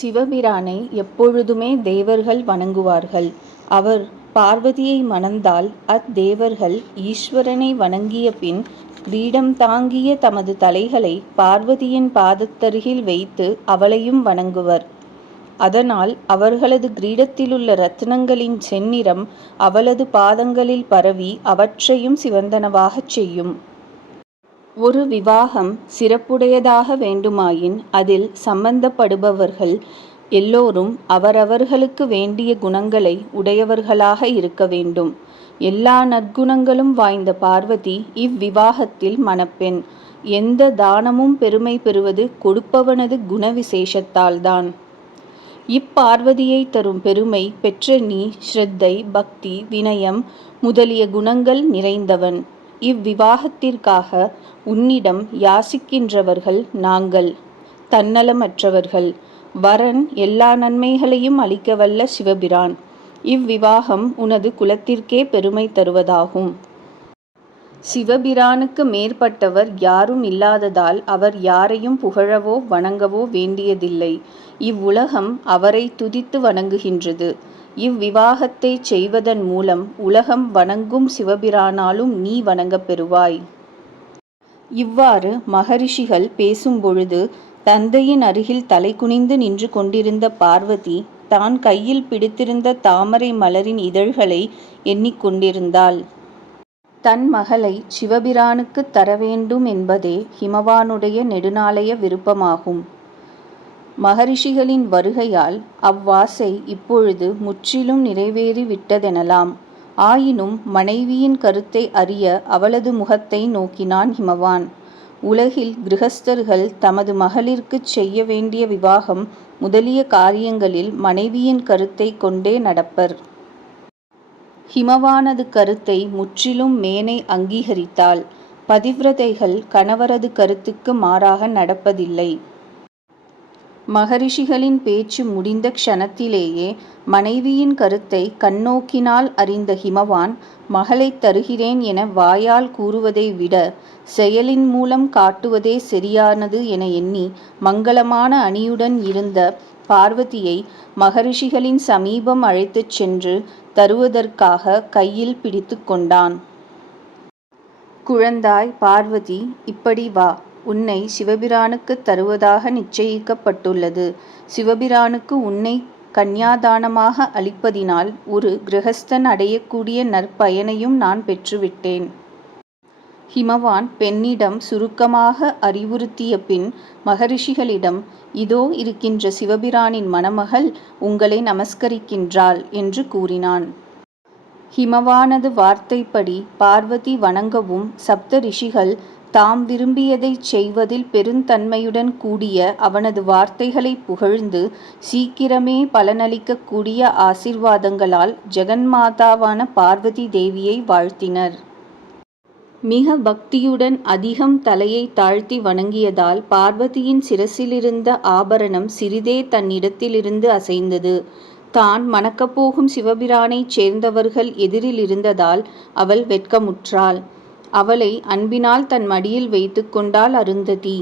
சிவபிரானை எப்பொழுதுமே தேவர்கள் வணங்குவார்கள். அவர் பார்வதியை மணந்தால் அத்தேவர்கள் ஈஸ்வரனை வணங்கிய பின் கிரீடம் தாங்கிய தமது தலைகளை பார்வதியின் பாதத்தருகில் வைத்து அவளையும் வணங்குவர். அதனால் அவர்களது கிரீடத்திலுள்ள ரத்னங்களின் செந்நிறம் அவளது பாதங்களில் பரவி அவற்றையும் சிவந்தனவாகச் செய்யும். ஒரு விவாகம் சிறப்புடையதாக வேண்டுமாயின் அதில் சம்பந்தப்படுபவர்கள் எல்லோரும் அவரவர்களுக்கு வேண்டிய குணங்களை உடையவர்களாக இருக்க வேண்டும். எல்லா நற்குணங்களும் வாய்ந்த பார்வதி இவ்விவாகத்தில் மணப்பெண். எந்த தானமும் பெருமை பெறுவது கொடுப்பவனது குண விசேஷத்தால்தான். இப்பார்வதியைத் தரும் பெருமை பெற்ற நீ சிரத்தை, பக்தி, வினயம் முதலிய குணங்கள் நிறைந்தவன். இவ்விவாகத்திற்காக உன்னிடம் யாசிக்கின்றவர்கள் நாங்கள், தன்னலமற்றவர்கள். வரன் எல்லா நன்மைகளையும் அளிக்கவல்ல சிவபிரான். இவ்விவாகம் உனது குலத்திற்கே பெருமை தருவதாகும். சிவபிரானுக்கு மேற்பட்டவர் யாரும் இல்லாததால் அவர் யாரையும் புகழவோ வணங்கவோ வேண்டியதில்லை. இவ்வுலகம் அவரை துதித்து வணங்குகின்றது. இவ்விவாகத்தை செய்வதன் மூலம் உலகம் வணங்கும் சிவபிரானாலும் நீ வணங்கப் பெறுவாய். இவ்வாறு மகரிஷிகள் பேசும்பொழுது தந்தையின் அருகில் தலைகுனிந்து நின்று கொண்டிருந்த பார்வதி தான் கையில் பிடித்திருந்த தாமரை மலரின் இதழ்களை எண்ணிக் கொண்டிருந்தாள். தன் மகளைச் சிவபிரானுக்குத் தரவேண்டும் என்பதே ஹிமவானுடைய நெடுநாளைய விருப்பமாகும். மகரிஷிகளின் வருகையால் அவ்வாசை இப்பொழுது முற்றிலும் நிறைவேறி விட்டதெனலாம். ஆயினும் மனைவியின் கருத்தை அறிய அவளது முகத்தை நோக்கினான் ஹிமவான். உலகில் கிருஹஸ்தர்கள் தமது மகளிர்க்குச் செய்ய வேண்டிய விவாகம் முதலிய காரியங்களில் மனைவியின் கருத்தைக் கொண்டே நடப்பர். ஹிமவானது கருத்தை முற்றிலும் மேனை அங்கீகரித்தாள். பதிவ்ரதைகள் கணவரது கருத்துக்கு மாறாக நடப்பதில்லை. மகரிஷிகளின் பேச்சு முடிந்த க்ஷணத்திலேயே மனைவியின் கருத்தை கண்ணோக்கினால் அறிந்த ஹிமவான் மகளைத் தருகிறேன் என வாயால் கூறுவதை விட செயலின் மூலம் காட்டுவதே சரியானது என எண்ணி மங்களமான அணியுடன் இருந்த பார்வதியை மகரிஷிகளின் சமீபம் அழைத்துச் சென்று தருவதற்காக கையில் பிடித்து கொண்டான். குழந்தாய் பார்வதி இப்படி வா. உன்னை சிவபிரானுக்குத் தருவதாக நிச்சயிக்கப்பட்டுள்ளது. சிவபிரானுக்கு உன்னை கன்யாதானமாக அளிப்பதினால் ஒரு கிருஹஸ்தன் அடையக்கூடிய நற்பயனையும் நான் பெற்றுவிட்டேன். ஹிமவான் பெண்ணிடம் சுருக்கமாக அறிவுறுத்திய பின் மகரிஷிகளிடம் இதோ இருக்கின்ற சிவபிரானின் மணமகள் உங்களை நமஸ்கரிக்கின்றாள் என்று கூறினான். ஹிமவானது வார்த்தைப்படி பார்வதி வணங்கவும் சப்த ரிஷிகள் தாம் விரும்பியதைச் செய்வதில் பெருந்தன்மையுடன் கூடிய அவனது வார்த்தைகளைப் புகழ்ந்து சீக்கிரமே பலனளிக்கக் கூடிய ஆசீர்வாதங்களால் ஜெகன்மாதாவான பார்வதி தேவியை வாழ்த்தினர். மிக பக்தியுடன் அதிகம் தலையைத் தாழ்த்தி வணங்கியதால் பார்வதியின் சிரசிலிருந்த ஆபரணம் சிறிதே தன்னிடத்திலிருந்து அசைந்தது. தான் மணக்கப்போகும் சிவபிரானைச் சேர்ந்தவர்கள் எதிரிலிருந்ததால் அவள் வெட்கமுற்றாள். அவளை அன்பினால் தன் மடியில் வைத்துக் கொண்டாள் அருந்ததி.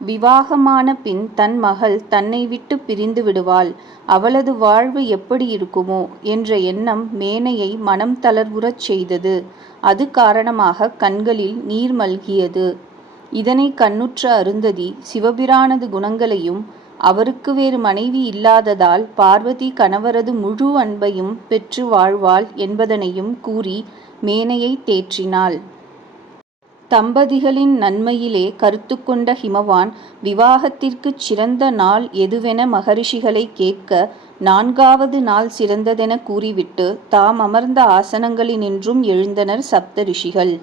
விவாகமான பின் தன் மகள் தன்னை விட்டுப் பிரிந்து விடுவாள். அவளது வாழ்வு எப்படி இருக்குமோ? என்ற எண்ணம் மேனையை மனம் தளர்வுறச் செய்தது. அது காரணமாக கண்களில் நீர் மல்கியது. இதனை கண்ணுற்ற அருந்ததி சிவபிரானது குணங்களையும் அவருக்கு வேறு மனைவி இல்லாததால் பார்வதி கணவரது முழு அன்பையும் பெற்று வாழ்வாள் என்பதனையும் கூறி மேனையைத் தேற்றினாள். தம்பதிகளின் நன்மையிலே கருத்து கொண்ட ஹிமவான் விவாகத்திற்குச் சிறந்த நாள் எதுவென மகரிஷிகளை கேட்க நான்காவது நாள் சிறந்ததென கூறிவிட்டு தாம் அமர்ந்த ஆசனங்களினின்றும் எழுந்தனர் சப்தரிஷிகள்.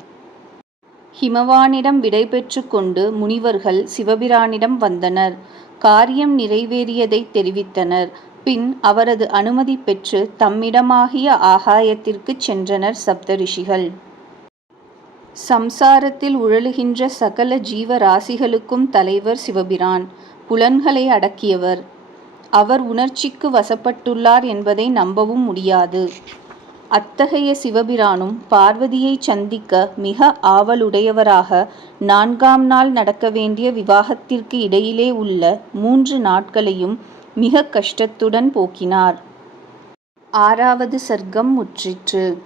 ஹிமவானிடம் விடைபெற்று கொண்டு முனிவர்கள் சிவபிரானிடம் வந்தனர். காரியம் நிறைவேறியதை தெரிவித்தனர். பின் அவரது அனுமதி பெற்று தம்மிடமாகிய ஆகாயத்திற்குச் சென்றனர் சப்தரிஷிகள். சம்சாரத்தில் உழலுகின்ற சகல ஜீவராசிகளுக்கும் தலைவர் சிவபிரான். புலன்களை அடக்கியவர். அவர் உணர்ச்சிக்கு வசப்பட்டுள்ளார் என்பதை நம்பவும் முடியாது. அத்தகைய சிவபிரானும் பார்வதியைச் சந்திக்க மிக ஆவலுடையவராக நான்காம் நாள் நடக்க வேண்டிய விவாகத்திற்கு இடையிலே உள்ள மூன்று நாட்களையும் மிக கஷ்டத்துடன் போக்கினார். ஆறாவது சர்க்கம் முற்றிற்று.